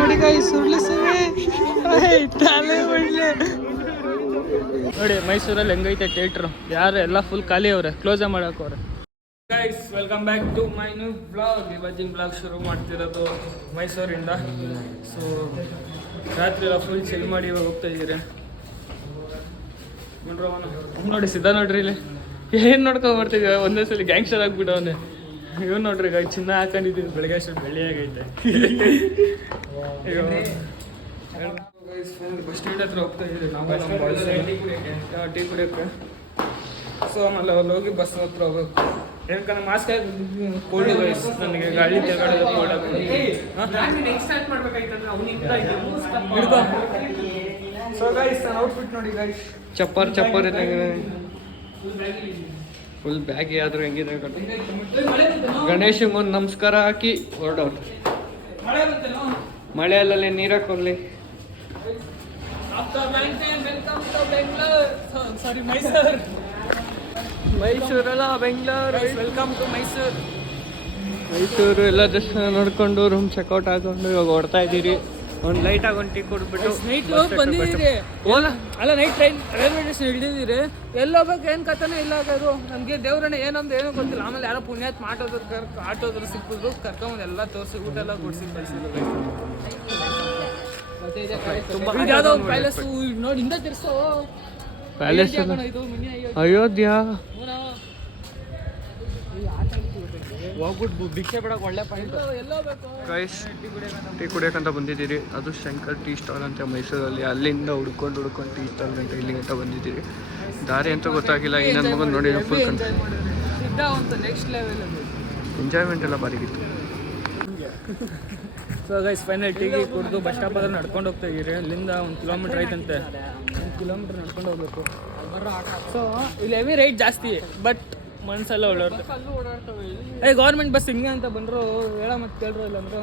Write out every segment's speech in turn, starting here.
ನೋಡಿ ಗೈಸ್ ನೋಡಿ ಮೈಸೂರಲ್ಲಿ ಹೆಂಗೈತೆ ಥಿಯೇಟ್ರು ಯಾರು ಎಲ್ಲ ಫುಲ್ ಖಾಲಿ ಅವ್ರೆ ಕ್ಲೋಸೇ ಮಾಡಾಕವ್ರೆ. Guys welcome back to my new blog. ಇವತ್ತಿನ ಬ್ಲಾಗ್ ಶುರು ಮಾಡ್ತಿರೋದು ಮೈಸೂರಿಂದ. ಸೊ ರಾತ್ರಿ ಎಲ್ಲ ಫುಲ್ ಚಿಲ್ ಮಾಡಿ ಇವಾಗ ಹೋಗ್ತಾ ಇದ್ದೀರಿ ನೋಡಿ. ಸಿದ್ಧ ನೋಡ್ರಿ ಇಲ್ಲಿ ಏನು ನೋಡ್ಕೊಂಡ್ ಬರ್ತಿದ್ವಿ ಒಂದೇ ಸಲ ಗ್ಯಾಂಗ್ಸ್ಟರ್ ಆಗ್ಬಿಟ್ಟವನೆ. ಇವ್ ನೋಡ್ರಿ ಗಾಯ ಚಿನ್ನ ಹಾಕೊಂಡಿದ್ದೀವಿ ಬೆಳಗ್ಗೆ ಅಷ್ಟು ಬೆಳ್ಳಿ ಆಗೈತೆ. ಬಸ್ ಸ್ಟ್ಯಾಂಡ್ ಹತ್ರ ಹೋಗ್ತಾ ಇದ್ದೀವಿ ನಾವು ಟೀ ಕುಡಿಯೋಕ್ಕೆ. ಸೊ ಆಮೇಲೆ ಅಲ್ಲಿ ಹೋಗಿ ಬಸ್ ಹತ್ರ ಹೋಗ್ಬೇಕು. ಯಾಕಂದ್ರೆ ಮಾಸ್ಕ್ ಕೋಲ್ಡ್ ಗೈಸ್ ನನಗೆ ಗಾಳಿ ಕೆಳಗಡೆ ಸೊ ಗೈಸ್ ನನ್ನ ಔಟ್ಫಿಟ್ ನೋಡಿ ಗೈಸ್ ಚಪ್ಪರ್ ಫುಲ್ ಬ್ಯಾಗಿ ಆದ್ರೂ ಹೆಂಗಿದೆ ಗಣೇಶಂಗೆ ಒಂದು ನಮಸ್ಕಾರ ಹಾಕಿ ಹೊರಡೋರು. ಮಳೆ ಅಲ್ಲಲ್ಲಿ ನೀರಕ್ಕೆ ಹೋಗ್ಲಿ. ಮೈಸೂರಲ್ಲ ಬೆಂಗಳೂರು. ವೆಲ್ಕಮ್ ಟು ಮೈಸೂರು ಎಲ್ಲ ಜಸ್ಟ್ ನೋಡ್ಕೊಂಡು ರೂಮ್ ಚೆಕ್ಔಟ್ ಹಾಕೊಂಡು ಇವಾಗ ಹೊಡ್ತಾ ಇದ್ದೀರಿ. ಒಂದು ಲೈಟಾಗಿ ಒಂದು ಟೀ ಕೊಡ್ಬಿಟ್ಟು ನೈಟ್ ಬಂದಿದ್ದೀರಿ ಅಲ್ಲ ನೈಟ್ ಟ್ರೈನ್ ರೈಲ್ವೆ ಸ್ಟೇಷನ್ ಹಿಡಿದಿದ್ದೀರಿ. ಎಲ್ಲಿ ಹೋಗ್ಬೇಕು ಏನು ಕಥೆನೇ ಇಲ್ಲ ಆಗೋದು. ನನಗೆ ದೇವ್ರನ್ನ ಏನಂದು ಏನೂ ಗೊತ್ತಿಲ್ಲ. ಆಮೇಲೆ ಯಾರೋ ಪುಣ್ಯಾತ್ ಆಟೋದ್ರು ಸಿಕ್ಕಿದ್ರು ಕರ್ಕೊಂಬಂದು ಎಲ್ಲ ತೋರಿಸಿ ಊಟ ಎಲ್ಲ ಕೊಡಿಸಿ ಕಳಿಸಿದ್ರು. ಯಾವುದೋ ಒಂದು ಪ್ಯಾಲೇಸು ನೋಡಿ ಹಿಂದೆ ತಿರ್ಸೋ ಪ್ಯಾಲೇಸ್ ಇದು ಅಯೋಧ್ಯ ಹೋಗ್ಬಿಟ್ಟು ಭಿಕ್ಷೆ ಬಿಡೋಕೆ ಒಳ್ಳೆ ಪಾಯಿಂಟ್. ಗೈಸ್ ಟೀ ಕುಡಿಯೋಕ್ಕಂತ ಬಂದಿದ್ದೀರಿ. ಅದು ಶಂಕರ್ ಟೀ ಸ್ಟಾಲ್ ಅಂತ ಮೈಸೂರಲ್ಲಿ. ಅಲ್ಲಿಂದ ಹುಡ್ಕೊಂಡು ಟೀ ಸ್ಟಾಲ್ ಗಂಟ ಇಲ್ಲಿ ಗಂಟ ಬಂದಿದ್ದೀರಿ. ದಾರಿ ಅಂತ ಗೊತ್ತಾಗಿಲ್ಲ. ಈ ನನ್ನ ಮಗನ ನೋಡಿ ಫುಲ್ ನೆಕ್ಸ್ಟ್ ಲೆವೆಲ್ ಎಂಜಾಯ್ಮೆಂಟ್ ಎಲ್ಲ ಬಾರಿಗಿತ್ತು. ಸೊ ಗೈಸ್ ಫೈನಲ್ ಟೀಗೆ ಕುಡಿದು ಬಸ್ ಸ್ಟಾಪ್ ಆದ್ರೆ ನಡ್ಕೊಂಡು ಹೋಗ್ತಾ ಇದ್ದೀರಿ. ಅಲ್ಲಿಂದ 1 ಕಿಲೋಮೀಟ್ರ್ ಐತಂತೆ. 1 ಕಿಲೋಮೀಟ್ರ್ ನಡ್ಕೊಂಡು ಹೋಗ್ಬೇಕು. ಸೊ ಇಲ್ಲಿ ಹೆವಿ ರೈಟ್ ಜಾಸ್ತಿ ಬಟ್ ಮನ್ಸೆಲ್ಲ ಓಡಾಡ್ತವೆ. ಗೌರ್ಮೆಂಟ್ ಬಸ್ ಹಿಂಗೆ ಅಂತ ಬಂದರು ಹೇಳ ಮತ್ತೆ ಕೇಳ್ರು ಇಲ್ಲ ಅಂದ್ರೆ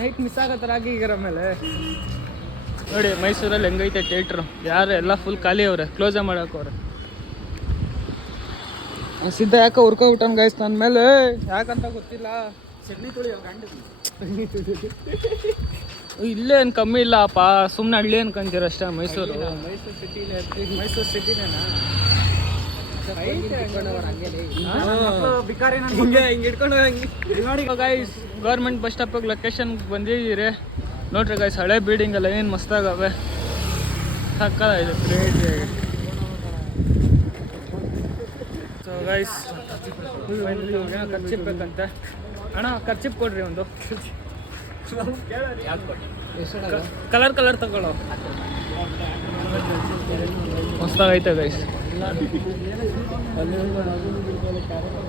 ನೈಟ್ ಮಿಸ್ ಆಗತ್ತರಾಗಿ ಈಗಿರ ಮೇಲೆ ನೋಡಿ ಮೈಸೂರಲ್ಲಿ ಹೆಂಗೈತೆ ಥಿಯೇಟ್ರು ಯಾರು ಎಲ್ಲ ಫುಲ್ ಖಾಲಿ ಅವ್ರೆ ಕ್ಲೋಸೇ ಮಾಡಾಕವ್ರೆ. ಸಿದ್ಧ ಯಾಕೆ ಹುರ್ಕೊಬಿಟ್ಟನ್ ಗೈಸ್ ನನ್ನ ಮೇಲೆ ಯಾಕಂತ ಗೊತ್ತಿಲ್ಲ. ಇಲ್ಲೇ ಏನು ಕಮ್ಮಿ ಇಲ್ಲಪ್ಪ ಸುಮ್ಮನೆ ಹಳ್ಳಿ ಅನ್ಕೊಂತೀರ ಅಷ್ಟೇ. ಮೈಸೂರು ಸಿಟಿನೇನಾ ಗೈಸ್ ಗೌರ್ಮೆಂಟ್ ಬಸ್ ಸ್ಟಾಪಿಗೆ ಲೊಕೇಶನ್ಗೆ ಬಂದಿದ್ದೀರಿ ನೋಡ್ರಿ ಗೈಸ್. ಹಳೆ ಬಿಲ್ಡಿಂಗ್ ಎಲ್ಲ ಏನು ಮಸ್ತಾಗವೆ ಸಕ್ಕತ್ತಾಗಿದೆ ಕ್ರೇಜಿಯಾಗಿ. ಸೊ ಗೈಸ್ ಖರ್ಚಿಪ್ ಬೇಕಂತೆ. ಅಣ್ಣ ಖರ್ಚಿಪ್ ಕೊಡ್ರಿ ಒಂದು ಕಲರ್ ತಗೊಳ್ಳೋ ಮಸ್ತಾಗೈತೆ ಗೈಸ್.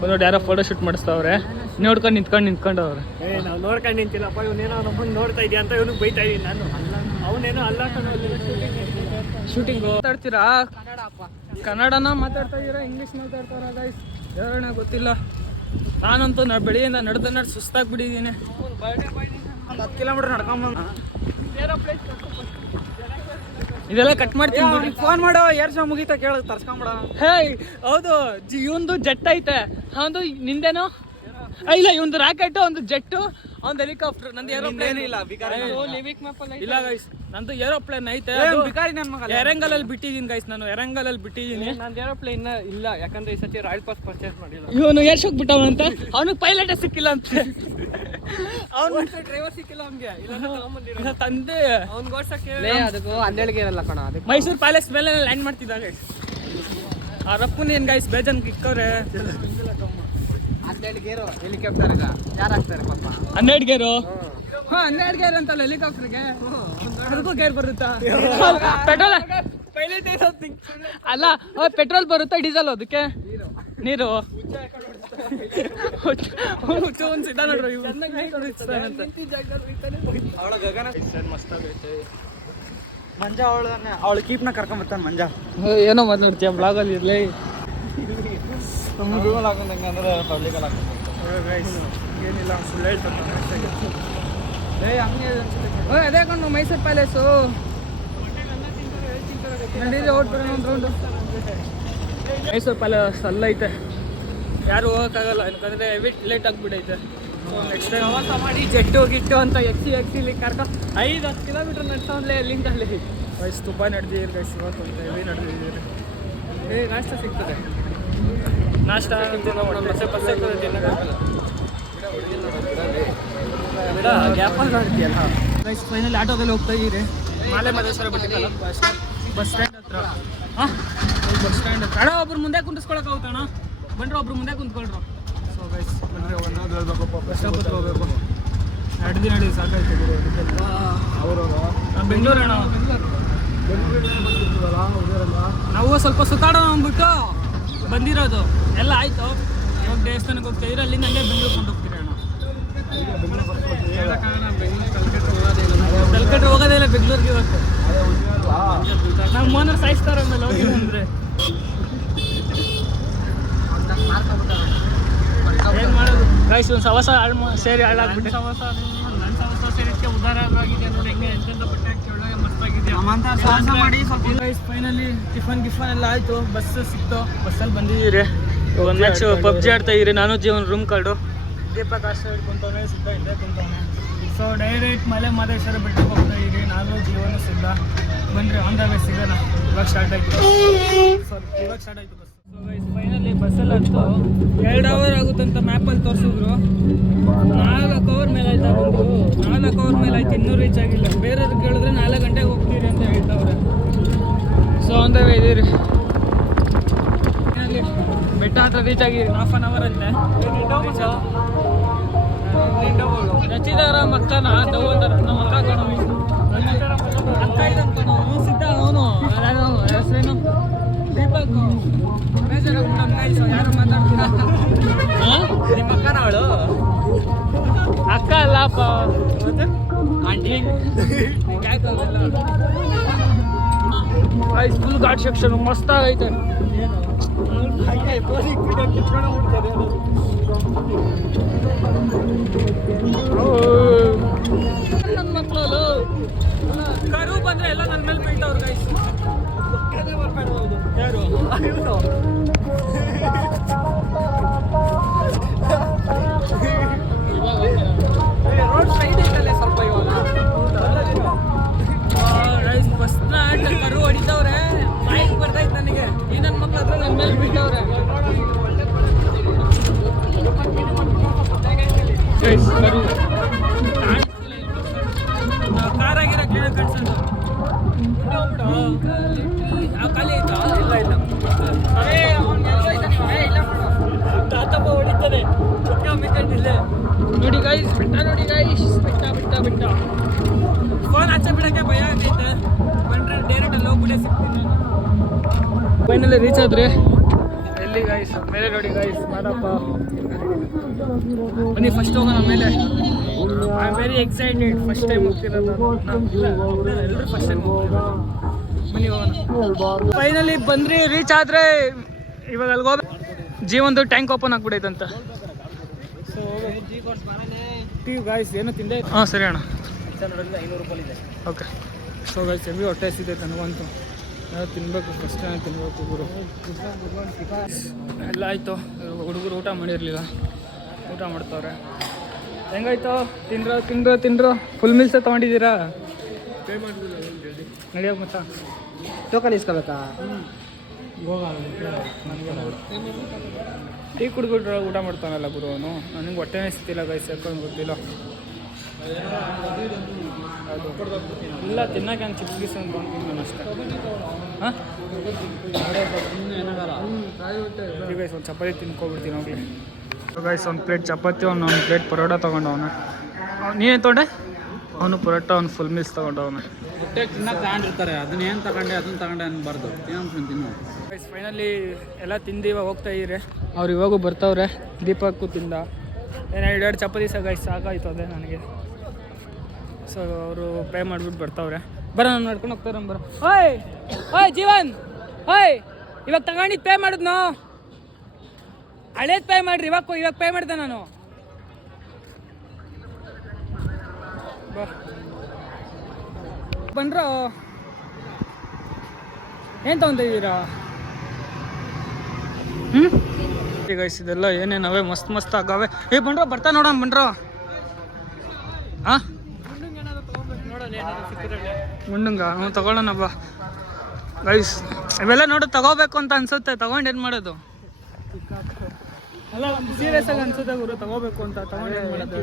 ನೋಡಿ ಯಾರೋ ಫೋಟೋ ಶೂಟ್ ಮಾಡಿಸ್ತಾವ್ರೆ. ನೋಡ್ಕೊಂಡು ನಿಂತ್ಕೊಂಡವ್ರೆ. ನಾವು ನೋಡ್ಕೊಂಡು ನಿಂತಿಲ್ಲಪ್ಪ. ಇವನೇನೋ ನಮ್ಮನ್ನು ನೋಡ್ತಾ ಇದೆಯಾ ಅಂತ ಇವನಿಗೆ ಬೈತಾ ಇದೀನಿ ನಾನು. ಅವನೇನೋ ಅಲ್ಲ ಶೂಟಿಂಗು ಮಾತಾಡ್ತೀರಾ ಕನ್ನಡನ ಮಾತಾಡ್ತಾ ಇದೀರಾ ಇಂಗ್ಲೀಷ್ ಮಾತಾಡ್ತಾರ ಗೈಸ್ ಯಾರಣ್ಣ ಗೊತ್ತಿಲ್ಲ. ನಾನಂತೂ ಬೆಳಿಗ್ಗೆಯಿಂದ ನಡೆದು ಸುಸ್ತಾಗ್ಬಿಟ್ಟಿದ್ದೀನಿ. 10 ಕಿಲೋಮೀಟರ್ ನಡ್ಕೊಂಬಂದು ಇದೆಲ್ಲ ಕಟ್ ಮಾಡ್ತೀನಿ. ಫೋನ್ ಮಾಡೋ ಏರ್ ಶೋ ಮುಗೀತಾ ಕೇಳ ತರ್ಸ್ಕೊಂಬಿಡ. ಹೇ ಹೌದು ಇವಂದು ಜೆಟ್ ಐತೆ. ಒಂದು ನಿಂದೇನೋ ಇಲ್ಲ ಇವಂದು ರಾಕೆಟ್ ಒಂದು ಜೆಟ್ಟು ಒಂದು ಹೆಲಿಕಾಪ್ಟರ್. ನಂದು ಏರೋಪ್ಲೇನ್ ಇಲ್ಲ ಗೈಸ್. ನಂದು ಏರೋಪ್ಲೇನ್ ಐತೆ. ಎರಂಗಲಲ್ಲಿ ಬಿಟ್ಟಿದ್ದೀನಿ ಗೈಸ್. ನಾನು ಎರಂಗಲಲ್ಲಿ ಬಿಟ್ಟಿದ್ದೀನಿ. ನಂದು ಏರೋಪ್ಲೇನ್ ಇಲ್ಲ ಯಾಕಂದ್ರೆ ಈ ಸತಿ ರಾಯಲ್ ಪಾಸ್ ಪರ್ಚೇಸ್ ಮಾಡಿಲ್ಲ. ಇವನು ಏರ್ ಶೋಕ್ ಬಿಟ್ಟವನಂತ ಅವನಿಗೆ ಪೈಲಟೇ ಸಿಕ್ಕಿಲ್ಲ ಅಂತ. ಅವ್ನು ಡ್ರೈವರ್ ಸಿಕ್ಕಿಲ್ಲ ಅವ್ನಿಗೆ ತಂದೆ ಅವ್ನಿಗೆ ಓಡ್ಸಕ್ಕೆ. ಅದಕ್ಕೂ 12 ಗೇರ್ ಅಲ್ಲ ಕಣ. ಮೈಸೂರು ಪ್ಯಾಲೇಸ್ ಮೇಲೆ ಲ್ಯಾಂಡ್ ಮಾಡ್ತಿದ್ದಾಗ ಆ ರಪ್ಪನ್ ಏನ್ ಗೈಸ್ ಬೇಜನ್ ಇಕ್ಕವ್ರೆ. 12 ಗೇರು ಹೆಲಿಕಾಪ್ಟರ್ ಇಲ್ಲ ಯಾರು ಹಾಕ್ತಾರೆ ಪಾಪ. 12 ಗೇರು 12 ಗೇರ್ ಅಂತಲ್ಲ ಹೆಲಿಕಾಪ್ಟರ್ಗೆ. ಅದಕ್ಕೂ ಗೇರ್ ಬರುತ್ತಾ? ಪೆಟ್ರೋಲ್ ಪೈಲಟ್ ಅಲ್ಲ ಪೆಟ್ರೋಲ್ ಬರುತ್ತಾ ಡೀಸೆಲ್ ಅದಕ್ಕೆ ನೀರು ಸಿದ್ಧ ನೋಡ್ರಿ. ಮಂಜ ಅವಳು ಕೀಪ್ನ ಕರ್ಕೊಂಬರ್ತಾನೆ. ಮಂಜ ಏನೋ ಮಾತಾಡ್ತೀಯ ಬ್ಲಾಗಲ್ಲಿ ಇರಲಿ. ರೂಮಲ್ಲಿ ಹಾಕೊಂಡಂಗೆ ಅಂದ್ರೆ ಪಬ್ಲಿಕಲ್ಲಿ ಹಾಕೊಂಡು ಏನಿಲ್ಲ ಸುಳ್ಳು ಹೇಳ್ತಾರೆ. ಅದೇ ಕೊಂಡು ಮೈಸೂರು ಪ್ಯಾಲೇಸು ನಡೀರಿ ಓಟ್ ಬರೋಣ ಒಂದು ರೌಂಡು. ಮೈಸೂರು ಪ್ಯಾಲೇಸ್ ಅಲ್ಲೈತೆ ಯಾರು ಹೋಗೋಕ್ಕಾಗಲ್ಲ, ಯಾಕಂದರೆ ಹೆವಿ ಲೇಟ್ ಆಗಿಬಿಡೈತೆ. ಸೊ ನೆಕ್ಸ್ಟ್ ಟೈಮ್ ಪ್ರವಾಸ ಮಾಡಿ ಜೆಟ್ಟು ಗಿಟ್ಟು ಅಂತ ಎಕ್ಸಿಲಿ ಕರ್ಕೊಂಡು 5-10 ಕಿಲೋಮೀಟ್ರ್ ನಡ್ಸೋನ್ಲೇ ಅಲ್ಲಿಂದಲ್ಲಿ ವಯಸ್ಸು ತುಂಬ ನಡೆದಿದ್ದೀರಿ ಗೈಸ್. ಇವತ್ತು ಅಂತ ಹೆವಿ ನಡೆದಿದ್ದೀರಿ. ನಾಷ್ಟ ಸಿಗ್ತದೆ, ನಾಷ್ಟ ಬಸ್ಸೇ ತಿನ್ನೋಕ್ಕಾಗಲ್ಲ. ಗ್ಯಾಪಲ್ಲಿ ನೋಡ್ತೀಯಲ್ಲ ಗೈಸ್. ಫೈನಲಿ ಆಟೋದಲ್ಲಿ ಹೋಗ್ತಾ ಇದ್ದೀರಿ. ಮಾಲೆ ಮಹದೇಶ್ವರ ಬಿಟ್ಟಿದ್ದಲ್ಲ ಬಸ್ ಸ್ಟ್ಯಾಂಡ್ ಹತ್ರ. ಹಾಂ, ಬಸ್ ಸ್ಟ್ಯಾಂಡ್ ಹತ್ರ. ಅಣ್ಣ ಒಬ್ರು ಮುಂದೆ ಕುಂದಿಸ್ಕೊಳಕ್ಕಾಗುತ್ತಣ್ಣ, ಬನ್ರಿ ಒಬ್ರು ಮುಂದೆ ಕುಂತ್ಕೊಳ್ರು. ಸೊ ಗೈಸ್ ಬನ್ರಿ, ಬಸ್ ಸ್ಟಾಪ್ ಹತ್ರ ಹೋಗ್ಬೇಕು. ನಡಿ ಸಾಕಾಯ್ತು ಗುರು. ನಾನು ಬೆಂಗಳೂರು ಅಣ್ಣ. ನಾವು ಸ್ವಲ್ಪ ಸುತ್ತಾಡೋಣ ಅಂದ್ಬಿಟ್ಟು ಬಂದಿರೋದು. ಎಲ್ಲ ಆಯಿತು, ಇವಾಗ ದೇವಸ್ಥಾನಕ್ಕೆ ಹೋಗ್ತಾ ಇದ್ರೆ ಅಲ್ಲಿಂದ ಹಂಗೆ ಬೆಂಗಳೂರು ಕೊಂಡು ಹೋಗ್ತೀರಿ ಅಣ್ಣ. ಕಲ್ಕಟ್ಟ ಹೋಗೋದೇ ಇಲ್ಲ ಬೆಂಗಳೂರಿಗೆ ಇವತ್ತು. ನಮ್ಮ ಮೋನರ್ ಸಾಯಿಸ್ತಾರೆ ಆಮೇಲೆ ಹೋಗಿ ಅಂದರೆ ಏನು ಮಾಡೋದು ಗೈಸ್. ಒಂದು ಸವಸ ಸೇರಿ ಹಾಳಾಗ್ಬಿಟ್ಟೆ. ನನ್ನ ಸವಸ ಸೇರಿದಕ್ಕೆ ಉದಾರ ಆಗಿದೆ ನೋಡಿ. ಹೆಂಗೆ ಎಂತೆಂಥ ಬಟ್ಟೆ ಹಾಕಿ ಒಳಗೆ ಮಸ್ತಾಗಿದೆ ಮಾಡಿ ಸ್ವಲ್ಪ. ಗೈಸ್ ಫೈನಲಿ ಟಿಫನ್ ಎಲ್ಲ ಆಯಿತು, ಬಸ್ ಸಿಕ್ತು. ಬಸ್ಸಲ್ಲಿ ಬಂದಿದ್ದೀರಿ. ಒಂದು ಮ್ಯಾಚ್ ಪಬ್ಜಿ ಆಡ್ತಾ ಇದ್ದೀರಿ. ನಾನು ಜೀವನ ರೂಮ್ ಕಾರ್ಡು. ದೀಪಕ್ ಆಶ್ರಯ ಹಿಡ್ಕೊಂತವನೆ, ಸಿದ್ಧ ಇದ್ದೇ ಕುಂತವನೆ. ಸೊ ಡೈರೆಕ್ಟ್ ಮಲೆ ಮಹದೇಶ್ವರ ಬೆಟ್ಟಕ್ಕೆ ಹೋಗ್ತಾ ಇದ್ದೀರಿ. ನಾನು ಜೀವನ ಸಿದ್ಧ. ಬನ್ರಿ, ಆನ್ ದ ವೇ ಸಿಗೋಣ. ಇವಾಗ ಸ್ಟಾರ್ಟ್ ಆಯಿತು ಬಸ್. ಸೊ ಗೈಸ್ ಫೈನಲಿ ಬಸ್ಸಲ್ಲಿ ಹತ್ತು 2 ಅವರ್ ಆಗುತ್ತಂತ ಮ್ಯಾಪಲ್ಲಿ ತೋರಿಸಿದ್ರು. 4 ಅವರ್ ಮೇಲೆ ಆಯ್ತಾ ಬಂದು. 4 ಅವರ್ ಮೇಲೆ ಆಯ್ತು, ಇನ್ನೂ ರೀಚ್ ಆಗಿಲ್ಲ. ಬೇರೆಯವ್ರು ಕೇಳಿದ್ರೆ 4 ಗಂಟೆಗೆ ಹೋಗ್ತೀರಿ ಅಂತ ಹೇಳ್ತಾವ್ರೆ. ಸೊ ಆನ್ ದ ವೇ ಇದ್ದೀರಿ. ಫೈನಲಿ ಬೆಟ್ಟ ಹತ್ರ ರೀಚ್ ಆಗಿರಿ. 1/2 ಅವರ್ ಅಂತೆ ರಚಿದಾರ ಮಕ್ಕನ ದೌಂದರ ನಮ್ಮ ಅಕ್ಕ ಕಣ ಅಕ್ಕ ಇದಂತ ನಾವು ಸಿದ್ಧ. ಅವನು ಹೆಸರೇನು ದೀಪಕ್. ಯಾರು ಮಾತಾಡ್ತೀರಾ? ನಿಮ್ಮ ಅಕ್ಕನ ಅವಳು? ಅಕ್ಕ ಅಲ್ಲಪ್ಪ, ಮತ್ತೆ ಆಂಟಿ. ಫುಲ್ ಘಾಟ್ ಸೆಕ್ಷನ್ ಮಸ್ತಾಗೈತೆ. ನನ್ನ ಮಕ್ಕಳು ಕರು ಬಂದ್ರೆ ಎಲ್ಲ ನನ್ನ ಮೇಲೆ ಬೀಳ್ತಾವ್ರು ಗೈಸ್. ಯಾರು ರೋಡ್ ಸೈಡ್ ಐತಲ್ಲೇ ಸ್ವಲ್ಪ ಇವಾಗ ಬಸ್ನ ಕರು ಹೊಡಿತಾವ್ರೆ. ಮೈಕ್ ಬರ್ತೈತೆ ನನಗೆ. ಈ ನನ್ನ ಮಕ್ಳು ಹತ್ರ ನನ್ನ ಮೇಲೆ ಬೀಳ್ತಾವ್ರೆ. ಕಾರ್ ಆಗಿರೋ ಕ್ಲೀನಾಗಿ ಕಾಣಿಸೋದು. ಖಾಲಿ ಆಯ್ತಾ? ಇಲ್ಲ ತಾತಪ್ಪ ಹೊಡಿತಾರೆ. ನೋಡಿ ಗೈಸ್, ನೋಡಿ ಗೈಸ್, ಬಿಟ್ಟ ಫೋನ್ ಆಚೆ ಬಿಡಕ್ಕೆ ಭಯ ಆಗೈತೆ. ಬಂದ್ರೆ ಡೈರೆಕ್ಟ್ ಅಲ್ಲಿ ಹೋಗ್ಬಿಟ್ಟೆ ಸಿಗ್ತೀನಿ ನಾನು. ಫೈನಲಿ ರೀಚ್ ಆದ್ರೆ ಎಲ್ಲಿ ಗೈಸ್? ಮೇಲೆ ನೋಡಿ ಗೈಸ್, ಮಾಡಪ್ಪ ಬನ್ನಿ ಫಸ್ಟ್ ಹೋಗೋಣ ಮೇಲೆ. I am very excited. First time ಹೋಗ್ತಿರೋದು. ಎಲ್ಲರೂ ಫಸ್ಟ್ ಟೈಮ್ ಹೋಗ್ತಿರೋದು. ಬನ್ನಿ ಹೋಗೋಣ. ಫೈನಲಿ ಬಂದ್ರಿ, ರೀಚ್ ಆದರೆ ಇವಾಗ ಅಲ್ಲಿಗೆ ಹೋಗ್ಬೇಕು. ಜೀವನದು ಟ್ಯಾಂಕ್ ಓಪನ್ ಆಗ್ಬಿಡೈತಂತ. ಸೊ ಟೀ ಗಾಯ್ಸ್ ಏನು ತಿಂದೆ? ಹಾಂ ಸರಿ ಅಣ್ಣ. 500 ರೂಪಾಯಿ ಇದೆ. ಓಕೆ. ಸೊ ಗಾಯ್ಸ್ ಹೆವಿ ಹೊಟ್ಟೆ ಹಸಿದೆ ನನಗಂತೂ. ಯಾರು ತಿನ್ನಬೇಕು, ಫಸ್ಟ್ ಟೈಮ್ ತಿನ್ನಬೇಕು ಗುರು. ಎಲ್ಲ ಆಯಿತು. ಹುಡುಗರು ಊಟ ಮಾಡಿರಲಿಲ್ಲ, ಊಟ ಮಾಡ್ತವ್ರೆ. ಹೆಂಗಾಯ್ತು? ತಿಂದ್ರು ಫುಲ್ ಮೀಲ್ಸೇ ತೊಗೊಂಡಿದ್ದೀರಾ? ಪೇ ಮಾಡಿದ್ರು ನಡೆಯೋಕೆ ಮತ್ತ ಟೋಕನ್ ಇಸ್ಕೋಬೇಕಾ? ಟೀ ಕುಡ್ಬಿಟ್ರೆ ಊಟ ಮಾಡ್ತಾನಲ್ಲ ಗುರು ಅವನು. ನನಗೆ ಹೊಟ್ಟೆನೇ ಸಿಗ್ತಿಲ್ಲ ಗೈಸ್, ಯಾಕೊಂಡು ಗೊತ್ತಿಲ್ಲ. ಇಲ್ಲ ತಿನ್ನಕ್ಕೆ ಹಂಗೆ ಚಿಪ್ಸ್ ಗೀಸ್ ಅಂದ್ಕೊಂಡು ನಾನು ಅಷ್ಟೇ. ಹಾಂ ಗೈಸ್ ಒಂದು ಚಪಾತಿ ತಿನ್ಕೊಬಿಡ್ತೀನಿ ಹೋಗ್ಲಿ. ಗೈಸ್ ಒಂದು ಪ್ಲೇಟ್ ಚಪಾತಿ, ಒಂದು ಪ್ಲೇಟ್ ಪರೋಟ ತೊಗೊಂಡವನು. ನೀನೇನು ತೊಗೊಂಡೆ? ಅವನು ಪರೋಟ, ಅವ್ನು ಫುಲ್ ಮೀಲ್ಸ್ ತೊಗೊಂಡವನು. ಹೊಟ್ಟೆ ತಿನ್ನಕ್ಕೆ ತಗೊಂಡಿರ್ತಾರೆ, ಅದನ್ನೇನು ತಗೊಂಡೆ ಅನ್ಬಾರ್ದು. ತಿನ್ನು. ಗೈಸ್ ಫೈನಲಿ ಎಲ್ಲ ತಿಂದು ಇವಾಗ ಹೋಗ್ತಾ ಇದ್ದೀರಿ. ಅವ್ರು ಇವಾಗೂ ಬರ್ತಾವ್ರೆ. ದೀಪಕ್ಕೂ ತಿಂದ. ಏನೋ 2 ಚಪಾತಿ ಗೈಸ್ ಸಾಕಾಯ್ತು ಅದೇ ನನಗೆ. ಸೊ ಅವರು ಪೇ ಮಾಡಿಬಿಟ್ಟು ಬರ್ತಾವ್ರೆ. ನಾನು ನಡ್ಕೊಂಡು ಹೋಗ್ತಾರೆ. ಓಯ್ ಜೀವನ್, ಇವಾಗ ತಗೊಂಡಿದ್ದು ಪೇ ಮಾಡಿದ್ನು. ಹಳೇದು ಪೇ ಮಾಡಿರಿ, ಇವಾಗ ಪೇ ಮಾಡಿದೆ ನಾನು. ಬಂದ್ರು ಏನು ತೊಗೊಂತಿದ್ದೀರಾ? ಈಗ ಇದೆಲ್ಲ ಏನೇನವೆ ಮಸ್ತ್ ಮಸ್ತ್ ಆಗವೆ. ಬಂಡ್ರೋ ಬರ್ತಾ ನೋಡೋಣ ಬಂಡ್ರೋ. ಹಾಂ ಮುಂಡಂಗ ಹ್ಞೂ ತಗೊಳ್ಳೋಣ ಬಾ ಗೈಸ್. ಇವೆಲ್ಲ ನೋಡಿ ತಗೋಬೇಕು ಅಂತ ಅನ್ಸುತ್ತೆ, ತಗೊಂಡು ಏನು ಮಾಡೋದು? ಅಲ್ಲ ಸೀರಿಯಸ್ ಆಗಿ ಅನ್ಸುತ್ತೆ ಗುರು, ತಗೋಬೇಕು ಅಂತ. ತಗೊಂಡು ಏನು ಮಾಡೋದು?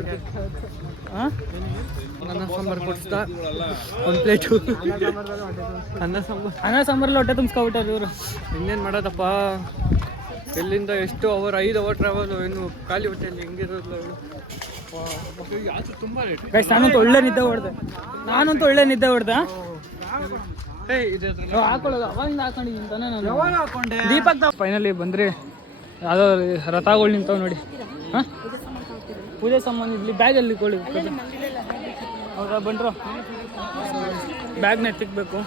ಹಾಂ ಅನ್ನ ಸಾಂಬಾರು ಕೊಡ್ಸ್ದ ಒಂದು ಪ್ಲೇಟು ಅನ್ನ ಸಾಂಬಾರಲ್ಲಿ ಹೊಟ್ಟೆ ತುಂಬಿಸ್ಕೊಬಿಟ್ಟಾರೆ ಇವರು. ಇನ್ನೇನು ಮಾಡೋದಪ್ಪ, ಎಲ್ಲಿಂದ ಎಷ್ಟು ಅವರ್ 5 ಅವರ್ ಟ್ರಾವೆಲ್, ಏನು ಖಾಲಿ ಹೊಟ್ಟೆಯಲ್ಲಿ ಹೆಂಗಿರೋದು ಗೈಸ್. ನಾನಂತೂ ಒಳ್ಳೆ ನಿದ್ದೆ ಹೊಡೆದೆ. ಹಾಕೊಳ್ಳೋದು ಅವಾಗಿಂದ ಹಾಕೊಂಡಿದ್ದೀನಿ ತಾನೇ ನಾನು. ದೀಪಕ್ ಫೈನಲಿ ಬಂದ್ರಿ. ಯಾವುದೋ ರಥಗಳು ನಿಂತವ್ ನೋಡಿ. ಹಾಂ ಪೂಜೆ ಸಾಮಾನು ಇಲ್ಲಿ ಬ್ಯಾಗಲ್ಲಿ ಕೊಳ್ಳಿ. ಹೌದಾ ಬಂಡ್ರು, ಬ್ಯಾಗ್ನ ಎತ್ತಿಕ್ಬೇಕು.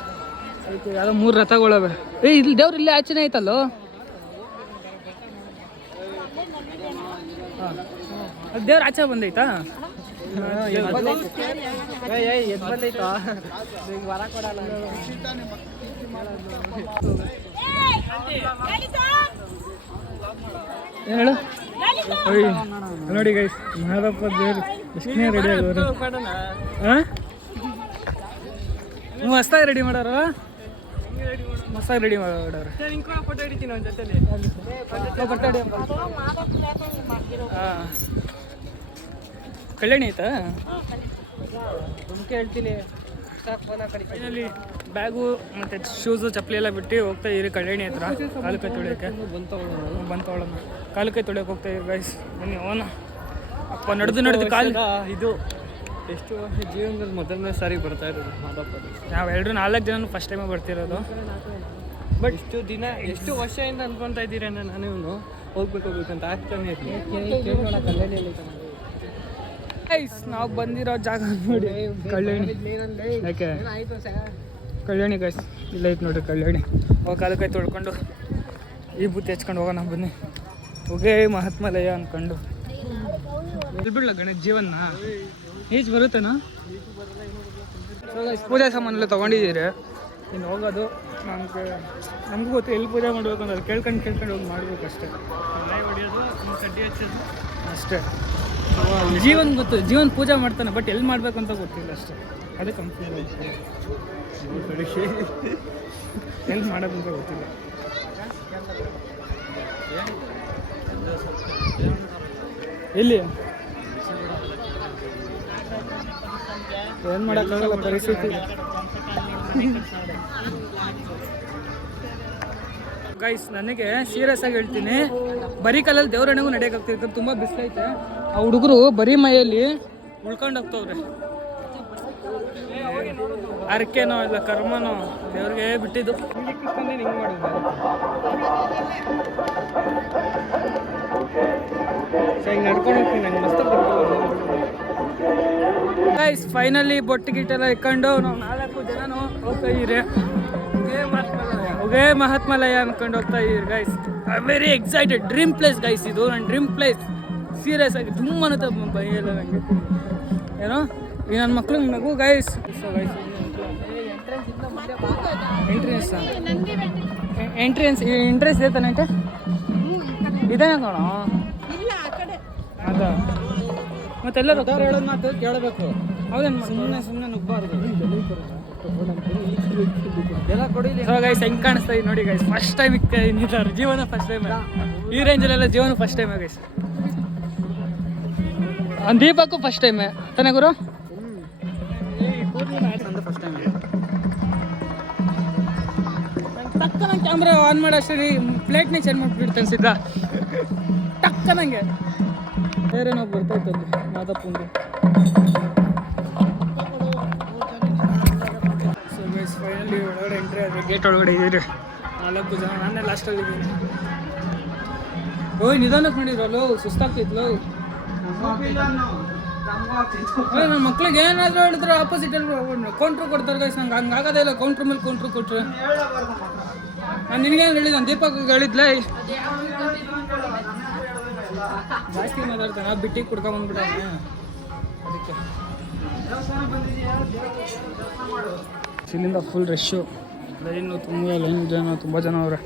ಅದಕ್ಕೆ ಯಾವುದೋ 3 ರಥಗಳವೆ. ಇಲ್ಲಿ ದೇವ್ರು ಇಲ್ಲೇ ಆಚೆನೇ ಐತಲ್ಲೋ. ಹಾಂ ದೇವ್ರ ಆಚೆ ಬಂದೈತಾ? ಹೇಳು ನೋಡಿ ಗೈಸ್, ಮಹಾದಪ್ಪ ದೇವ್ರು ಎಷ್ಟನೇ ರೆಡಿ ಆಗೋರು. ಹಾಂ ನೀವು ಮಸ್ತಾಗಿ ರೆಡಿ ಮಾಡೋರು, ಮಸ್ತಾಗಿ ರೆಡಿ ಮಾಡೋರು. ಫೋಟೋ ಹಿಡಿತೀನಿ ಒಂದು ಜೊತೆಲಿ. ಹಾಂ ಕಲ್ಯಾಣಿ ಆಯ್ತಾ? ತುಮಕೆ ಹೇಳ್ತೀನಿ. ಫೈನಲಿ ಬ್ಯಾಗು ಮತ್ತು ಶೂಸು ಚಪ್ಪಲಿ ಎಲ್ಲ ಬಿಟ್ಟು ಹೋಗ್ತಾ ಇರಿ ಕಲ್ಯಾಣಿ ಹತ್ರ ಕಾಲು ಕೈ ತೊಳೆಯೋಕ್ಕೆ. ಬಂದು ತೊಗೊಳ್ಳೋಣ. ಕಾಲು ಕೈ ತೊಳೆಯೋಕೆ ಹೋಗ್ತಾ ಇರಿ ಗೈಸ್. ಬನ್ನಿ ಹೋಗೋಣ. ಅಪ್ಪ ನಡೆದು ಕಾಲು ಇದು ಎಷ್ಟು ಜೀವನದಲ್ಲಿ ಮೊದಲನೇ ಸಾರಿ ಬರ್ತಾ ಇರೋದು ಮಾದಪ್ಪ. ನಾವು 4 ಜನನು ಫಸ್ಟ್ ಟೈಮೇ ಬರ್ತಿರೋದು. ಬಟ್ ಎಷ್ಟು ವರ್ಷದಿಂದ ಅನ್ಕೊತಾ ಇದ್ದೀರ ನಾನು ಹೋಗ್ಬೇಕಂತ ಆಗ್ತಾನೆ ಇರ್ತೀನಿ. ಗೈಸ್ ನಾವು ಬಂದಿರೋ ಜಾಗ ನೋಡಿ ಕಲ್ಯಾಣಿ. ಯಾಕೆ ಕಲ್ಯಾಣಿ ಗೈಸ್ ಇಲ್ಲ ಐತೆ ನೋಡ್ರಿ ಕಲ್ಯಾಣಿ. ಅವಾಗ ಕಾಲು ಕೈ ತೊಳ್ಕೊಂಡು ಈ ಬುತ್ತಿ ಹೆಚ್ಕೊಂಡು ಹೋಗೋಣ ಬನ್ನಿ. ಹೊಗೆ ಮಹಾತ್ಮಾಲಯ ಅಂದ್ಕೊಂಡು ಬಿಡ್ಲ ಗಣೇಶ್ ಜೀವನ ಈಜ್ ಬರುತ್ತೇನಾ? ಪೂಜೆ ಸಾಮಾನೆಲ್ಲ ತೊಗೊಂಡಿದ್ದೀರಿ. ಇನ್ನು ಹೋಗೋದು ನಮಗೂ ಗೊತ್ತು ಎಲ್ಲಿ ಪೂಜೆ ಮಾಡಬೇಕು ಅಂತ. ಅದು ಕೇಳ್ಕೊಂಡು ಹೋಗಿ ಮಾಡ್ಬೇಕು ಅಷ್ಟೇ. ಹೊಡಿಯೋದು ಕಡ್ಡಿ ಹಚ್ಚೋದು ಅಷ್ಟೇ. ಜೀವನ್ ಗೊತ್ತು, ಜೀವನ್ ಪೂಜೆ ಮಾಡ್ತಾನೆ, ಬಟ್ ಎಲ್ಲಿ ಮಾಡ್ಬೇಕು ಅಂತ ಗೊತ್ತಿಲ್ಲ ಅಷ್ಟೇ. ಅದೇ ಕಂಪ್ಲೀಟ್ ಎಲ್ಲಿ ಮಾಡೋದು ಅಂತ ಗೊತ್ತಿಲ್ಲ. ಎಲ್ಲಿ ಏನು ಮಾಡೋಕ್ಕಾಗಲ್ಲ ಪರಿಸ್ಥಿತಿ. ಗೈಸ್ ನನಗೆ ಸೀರಿಯಸ್ ಆಗಿ ಹೇಳ್ತೀನಿ, ಬರೀ ಕಾಲಲ್ಲಿ ದೇವರಣೆಗೂ ನಡೆಯೋಕ್ಕಾಗ್ತಿತ್ತು. ತುಂಬ ಬಿಸಿಲೈತೆ. ಆ ಹುಡುಗರು ಬರೀ ಮೈಯಲ್ಲಿ ಉಳ್ಕೊಂಡು ಹೋಗ್ತವ್ರೆ. ಅರಕೆನೋ ಇಲ್ಲ ಕರ್ಮನೋ ದೇವ್ರಿಗೆ ಬಿಟ್ಟಿದ್ದು. ಹಿಂಗೆ ಮಾಡೋದು ಹಿಂಗೆ ನಡ್ಕೊಂಡು ಹೋಗ್ತೀನಿ. ನಂಗೆ ಮಸ್ತ್ ಗೈಸ್ ಫೈನಲಿ ಬೊಟ್ಟು ಗಿಟ್ಟೆಲ್ಲ ಇಟ್ಕೊಂಡು ನಾವು 4 ಜನನು ಹೋಗ್ತಾ ಇದ್ದೀರಿ. ಹೊಗೆ ಮಹಾತ್ಮಾಲಯ ಅನ್ಕೊಂಡು ಹೋಗ್ತಾ ಇದ್ದೀರಿ guys. I am very excited. Dream place guys, ಇದು ನನ್ನ ಡ್ರೀಮ್ ಪ್ಲೇಸ್. ಸೀರಿಯಸ್ ಆಗಿ ತುಂಬ ಅನ್ನುತ್ತೆ ಬೈಯಲ್ಲ ನನಗೆ. ಏನೋ ಈ ನನ್ನ ಮಕ್ಳಿಗೆ ನಗು ಗೈಸ್. ಎಂಟ್ರೆನ್ಸ್ ಇದೆ ತಾನೆ ಇದೆ ನೋಡ. ಅದ ಮತ್ತೆಲ್ಲರೂ ಹೇಳೋದು ಮಾತು ಕೇಳಬೇಕು. ಹೌದೇನು ಸುಮ್ಮನೆ ನುಗ್ಬಾರ್ದು. ಗೈಸ್ ಹೆಂಗೆ ಕಾಣಿಸ್ತಾ ಇದೆ ನೋಡಿ ಗೈಸ್. ಫಸ್ಟ್ ಟೈಮ್ ನಿಂತಾರೆ ಜೀವನ, ಫಸ್ಟ್ ಟೈಮ್ ಈ ರೇಂಜಲ್ಲೆಲ್ಲ ಜೀವನ ಫಸ್ಟ್ ಟೈಮೇ ಗೈಸ್. ದೀಪಕ್ಕೂ ಫಸ್ಟ್ ಟೈಮೇ ತಾನೇ ಗುರು? ನಂದು ಫಸ್ಟ್ ಟೈಮ್. ಟಕ್ಕ ನಂಗೆ ಕ್ಯಾಮ್ರಾ ಆನ್ ಮಾಡೋ ಅಷ್ಟೇ ಪ್ಲೇಟ್ನೇ ಚೇಂಜ್ ಮಾಡಿಬಿಡ್ತೇನೆ ಸಿದ್ಧ. ಟಕ್ಕ ನಂಗೆ ಬೇರೆನೋ ಬರ್ತೈತಲ್ಲಿ ಮಾದಪ್ಪಂದು. ಸೊ ಗೈಸ್ ಫೈನಲಿ ಒಳಗಡೆ ಎಂಟ್ರಿ ಆದರೆ ಗೇಟ್ ಒಳಗಡೆ ಇದ್ದೀರಿ 4 ಜನ. ನಾನೇ ಲಾಸ್ಟಲ್ಲಿ ಇದ್ದೀನಿ. ಓಯ್ ನಿಧಾನಕ್ಕೆ ಮಾಡಿದ್ರಲ್ಲೋ, ಸುಸ್ತಾಗ್ತಿದ್ಲು. ನನ್ನ ಮಕ್ಳಿಗೆ ಏನಾದರೂ ಹೇಳಿದ್ರೆ ಆಪೋಸಿಟ್ ಕೌಂಟ್ರು ಕೊಡ್ತಾರೆ ಗೈಸ್. ನಂಗೆ ಹಂಗಾಗೋದೇ ಇಲ್ಲ. ಕೌಂಟ್ರ್ ಮೇಲೆ ಕೌಂಟ್ರು ಕೊಟ್ಟರೆ ನಾನು ನಿನಗೇನು ಹೇಳಿದ್ದು? ನಾನು ದೀಪಕ್ ಹೇಳಿದ್ಲೇ ಜಾಸ್ತಿ ಮಾತಾಡ್ತಾನೆ. ಆ ಬಿಟ್ಟಿಗೆ ಕುಡ್ಕೊಂಬಂದ್ಬಿಟ್ಟಾನೆ ಅದಕ್ಕೆ. ಇಲ್ಲಿಂದ ಫುಲ್ ರಶ್ಶು, ಲೈನು ತುಂಬ ಜನ ಅವರೇ.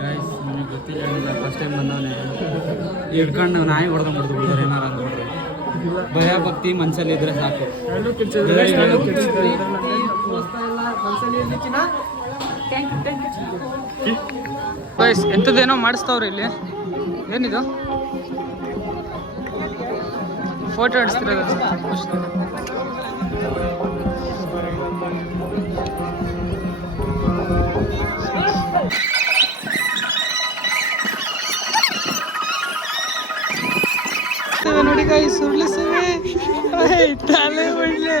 ಗೈಸ್ ನನಗೆ ಗೊತ್ತಿಲ್ಲ, ಫಸ್ಟ್ ಟೈಮ್ ಬಂದವನೇ ಹಿಡ್ಕೊಂಡು ನಾಯಿ ಹೊಡ್ಕೊಂಡ್ಬಿಡ್ತು ಬಿಡ್ತಾರೆ ಏನಾರು ಅಂದ್ಬಿಟ್ರೆ. ಭಯ ಭಕ್ತಿ ಮನಸ್ಸಲ್ಲಿ ಇದ್ರೆ ಸಾಕು. ಗೈಸ್ ಎಂಥದ್ದೇನೋ ಮಾಡಿಸ್ತಾವ್ರೆ ಇಲ್ಲಿ. ಏನಿದು ಫೋಟೋ ಹಿಡಿಸ್ತಿರೋದು. ನೋಡಿ ಗೈಸ್ ಉರುಳಿಸುವೆ ತಲೆ ಒಳ್ಳೆ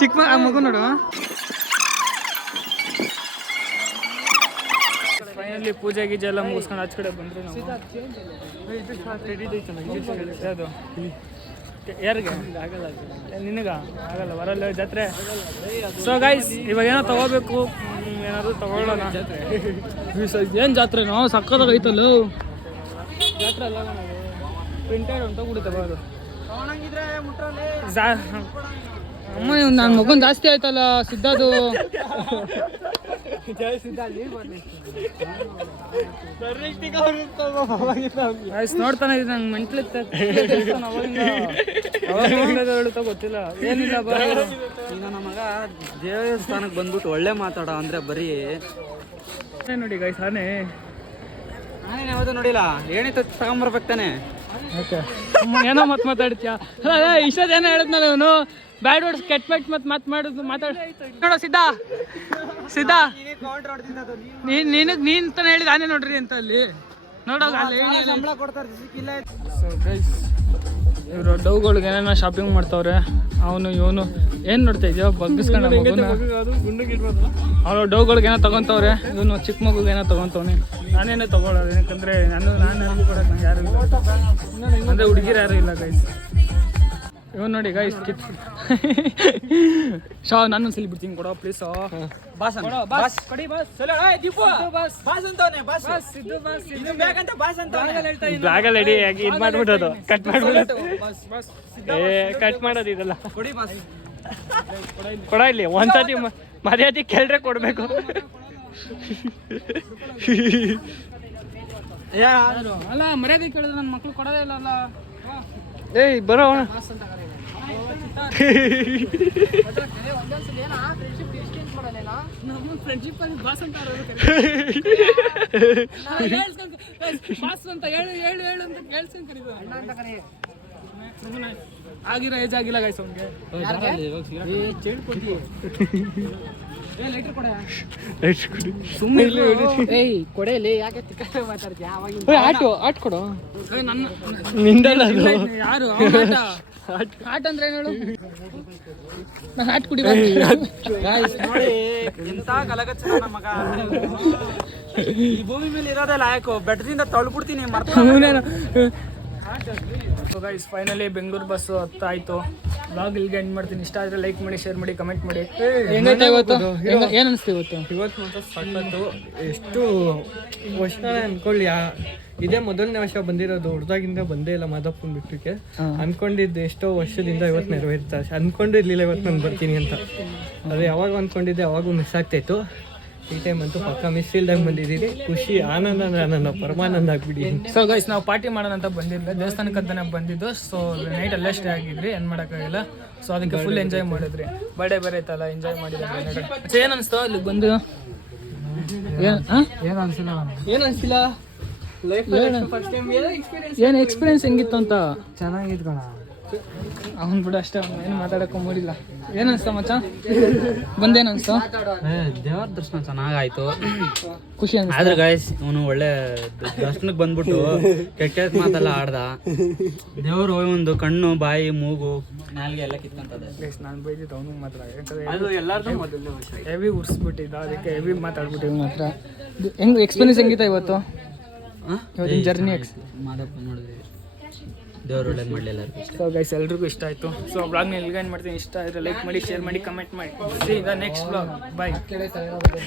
ಚಿಕ್ಕ ಮಗು ನೋಡು. ಫೈನಲಿ ಪೂಜೆ ಗೀಜೆ ಎಲ್ಲ ಮುಗಿಸ್ಕೊಂಡು ಆಚೆ ಕಡೆ ಬಂದ್ರೆ ನಾವು ಅದು ಯಾರಿಗೆ ಆಗಲ್ಲ, ನಿನಗ ಆಗಲ್ಲ, ಬರಲ್ಲ ಜಾತ್ರೆ. ಸೊ ಗೈಸ್ ಇವಾಗ ಏನೋ ತಗೋಬೇಕು, ಏನಾದ್ರು ತಗೊಳ್ಳೋಣ. ಏನು ಜಾತ್ರೆನೋ ಸಕ್ಕದಾಗ ಐತಲ್ಲ ಜಾತ್ರೆ ಅಲ್ಲ, ಪ್ರಿಂಟೆಡ್ ಹೊಂಟೋಗ್ಬಿಡುತ್ತೆ ಬಾದು. ಅಮ್ಮ ನನ್ನ ಮಗನ್ ಜಾಸ್ತಿ ಆಯ್ತಲ್ಲ ಸಿದ್ಧದು. ನೋಡ್ತಾನೆ ಇದು ನಂಗೆ ಮೆಂಟ್ಲಿತ್ತ ಹೇಳುತ್ತಾ ಗೊತ್ತಿಲ್ಲ ಏನಿಲ್ಲ. ಈಗ ನಮಗ ದೇವಸ್ಥಾನಕ್ಕೆ ಬಂದ್ಬಿಟ್ಟು ಒಳ್ಳೆ ಮಾತಾಡೋ ಅಂದ್ರೆ ಬರೀ ನೋಡಿ ಗೈಸ್ ಆನೆ ನಾನೇನು ಯಾವುದು ನೋಡಿಲ್ಲ, ಏನಿತ್ತು ತಗೊಂಬರ್ಬೇಕು ತಾನೆ. ಓಕೆ ಏನೋ ಮತ್ತೆ ಮಾತಾಡ್ತೀಯ ಇಷ್ಟದೇನೋ ಹೇಳಿದ್ನಲ್ಲ ಇವನು ಬ್ಯಾಡ್ ವರ್ಡ್ಸ್ ಕೆಟ್ಟ ಮತ್ತೆ ಮಾಡೋದು ಮಾತಾಡ ನೋಡೋ ಸಿದ್ಧ ನೀನ್ ತಾನೆ ಹೇಳಿದ ಆನೆ ನೋಡ್ರಿ ಅಂತ ಅಲ್ಲಿ ನೋಡೋದು. ಇವರು ಡೌಗಳಿಗೆ ಏನೇನೋ ಶಾಪಿಂಗ್ ಮಾಡ್ತಾವ್ರೆ. ಅವನು ಇವನು ಏನು ನೋಡ್ತಾ ಇದೆಯೋ ಬಗ್ಗಿಸ್ಕೊಂಡ ಮಗುನ. ಅವನು ಡೌಗಳಿಗೆ ಏನೋ ತಗೊಂತವ್ರೆ, ಇವನು ಚಿಕ್ಕ ಮಗುಗೆ ಏನೋ ತಗೊಂತವ್ನೆ. ನಾನೇನೋ ತಗೊಳ್ಳೋದು ಯಾಕಂದರೆ ನಾನು ಕೊಡೋದು ನಂಗೆ ಯಾರು ಇಲ್ಲ, ಅಂದರೆ ಹುಡುಗಿರು ಯಾರು ಇಲ್ಲ ಗೈಸ್. ಇವನು ನೋಡಿ ಗೈಸ್ ಕಿತ್ ಶಾ ನಾನು ಸಲಿ ಬಿಡ್ತೀನಿ ಕೊಡೋ ಪ್ಲೀಸ್. ಬ್ಲಾಗಲ್ಲಿ ರೆಡಿ ಆಗಿ ಇದು ಮಾಡ್ಬಿಡೋದು, ಕಟ್ ಮಾಡ್ಬಿಡೋದು, ಕಟ್ ಮಾಡೋದು ಇದೆಲ್ಲ. ಕೊಡ ಇಲ್ಲಿ ಒಂದ್ಸತಿ ಮರ್ಯಾದೆ ಕೇಳ್ರೆ ಕೊಡ್ಬೇಕು. ಅಲ್ಲ ಮರ್ಯಾದೆ ಕೇಳಿದ್ರೆ ನನ್ನ ಮಕ್ಳು ಕೊಡೋದೇ ಇಲ್ಲ ಅಲ್ಲ. ಏಯ್ ಬರೋ ಫ್ರೆಂಡ್ಶಿಪ್ ಬಾಸ್ ಅಂತ ಹೇಳು ಅಂತ ಕೇಳ್ಸ್ಕೊಂಡ್ ಕರೀದು ಆಗಿರೋ ಏಜ್ ಆಗಿಲ್ಲ ಗೈಸ್ ಅವ್ನಿಗೆ. ಕೊಡೆಯಲ್ಲಿ ಯಾಕೆ ಆಟ ಕೊಡು. ನಿಂದಲ್ಲ ಯಾರು ಆಟ ಅಂದ್ರೆ ಏನು ಹೇಳು. ನಾನು ಆಟ ಕುಡಿ ಎಂತ ಕಲಗಚ್ಚ ಮಗ. ಈ ಭೂಮಿ ಮೇಲೆ ಇರೋದಲ್ಲ ಯಾಕೋ ಬೆಟ್ಟದಿಂದ ತೊಳ್ಬಿಡ್ತೀನಿ. So guys finally Bengaluru bus ಹತ್ತಾಯ್ತು. ಬ್ಲಾಗ್ ಇಲ್ಲಿಗೆ ಎಂಡ್ ಮಾಡ್ತೀನಿ. ಇಷ್ಟ ಆದರೆ ಲೈಕ್ ಮಾಡಿ, ಶೇರ್ ಮಾಡಿ, ಕಮೆಂಟ್ ಮಾಡಿ. ಹೆಂಗೈತೆ ಇವತ್ತು? ಏನು ಅನಿಸ್ತು ಇವತ್ತು ಮಾತ್ರ ಸಕ್ಕತ್ತು. ಎಷ್ಟು ವರ್ಷ ಅನ್ಕೊಳ್ಳಿ, ಇದೇ ಮೊದಲನೇ ವರ್ಷ ಬಂದಿರೋದು, ಹುಡ್ದಾಗಿಂದ ಬಂದೇ ಇಲ್ಲ ಮಾದಪ್ಪನ ಬಿಟ್ಟಕ್ಕೆ. ಅನ್ಕೊಂಡಿದ್ದೆ ಎಷ್ಟೋ ವರ್ಷದಿಂದ ಇವತ್ತು ನೆರವೇರ್ತಾ, ಅನ್ಕೊಂಡಿರ್ಲಿಲ್ಲ ಇವತ್ತು ನಾನು ಬರ್ತೀನಿ ಅಂತ. ಅದು ಯಾವಾಗ ಅನ್ಕೊಂಡಿದ್ದೆ ಅವಾಗೂ ಮಿಸ್ ಆಗ್ತಾಯಿತ್ತು. ಈ ಟೈಮ್ ಅಂತೂ ಪಕ್ಕ ಮಿಸ್ ಇಲ್ದಂಗೆ ಬಂದಿದ್ದೀರಿ. ಖುಷಿ, ಆನಂದ ಅಂದ್ರೆ ಆನಂದ, ಪರಮಾನಂದ ಆಗ್ಬಿಡಿ. ಸೊ ಗೈಸ್ ನಾವು ಪಾರ್ಟಿ ಮಾಡೋಣ ಅಂತ ಬಂದಿಲ್ಲ, ದೇವಸ್ಥಾನಕ್ಕೆ ಅಂತಾನೆ ಬಂದಿದ್ದು. ಸೊ ನೈಟ್ ಅಲ್ಲೇ ಸ್ಟೇ ಆಗಿದ್ರಿ, ಏನು ಮಾಡೋಕ್ಕಾಗಿಲ್ಲ. ಸೊ ಅದಕ್ಕೆ ಫುಲ್ ಎಂಜಾಯ್ ಮಾಡಿದ್ರಿ. ಬರ್ಡೇ ಬೇರೆ ಐತಲ್ಲ, ಎಂಜಾಯ್ ಮಾಡಿದ್ರಿ. ಏನು ಅನಿಸ್ತು ಇಲ್ಲಿಗೆ ಬಂದು? ಏನು ಅನಿಸಿಲ್ಲ ಏನು ಎಕ್ಸ್ಪೀರಿಯನ್ಸ್ ಹೆಂಗಿತ್ತು ಅಂತ? ಚೆನ್ನಾಗಿತ್ತು ಕಣ. ಅವ್ನು ಬಿಡು ಅಷ್ಟೇ, ಅವ್ನು ಏನು ಮಾತಾಡಕ್ಕೆ ಮೂಡಿಲ್ಲ. ಏನು ಅನಿಸ್ತಾ ಮಚ್ಚ? ಬಂದೇನು ಅನಿಸ್ತಾ? ದೇವರ ದರ್ಶನ ಚೆನ್ನಾಗಾಯ್ತು, ಖುಷಿ ಅನಿಸ್ತು. ಆದ್ರೆ ಗೈಸ್ ಇವನು ಒಳ್ಳೆ ದರ್ಶನಕ್ಕೆ ಬಂದ್ಬಿಟ್ಟು ಕೆಟ್ಟ ಮಾತೆಲ್ಲ ಆಡ್ದ. ದೇವರು ಒಂದು ಕಣ್ಣು, ಬಾಯಿ, ಮೂಗು, ನಾಲ್ಗೆ ಎಲ್ಲ ಕಿತ್ಕೊಂತದೆ. ಗೈಸ್ ನಾನು ಬೈದಿದ್ದು ಅವನಿಗೆ ಮಾತ್ರ, ಅದು ಎಲ್ಲಾರ್ದು ಮೊದಲನೇ ವರ್ಷ. ಹೆವಿ ಉರ್ಸ್ಬಿಟ್ಟಿದ್ದ, ಅದಕ್ಕೆ ಹೆವಿ ಮಾತಾಡ್ಬಿಟ್ಟಿವ್ ಮಾತ್ರ. ಹೆಂಗ್ ಎಕ್ಸ್ಪೀರಿಯನ್ಸ್ ಹೆಂಗಿತ್ತ ಇವತ್ತು? ಇವತ್ತಿನ ಜರ್ನಿ ಮಾದಪ್ಪ ನೋಡಿದ್ವಿ, ದೇವ್ರು ಒಳ್ಳೇದು ಮಾಡಲಿ ಎಲ್ಲರಿಗೂ. ಸೊ ಗೈಸ್ ಎಲ್ರಿಗೂ ಇಷ್ಟ ಆಯಿತು. ಸೊ ಬ್ಲಾಗ್ನ ಎಲ್ಲಿಗೆ ಮಾಡ್ತೀನಿ. ಇಷ್ಟ ಆದರೆ ಲೈಕ್ ಮಾಡಿ, ಶೇರ್ ಮಾಡಿ, ಕಮೆಂಟ್ ಮಾಡಿ. See the next blog. Bye.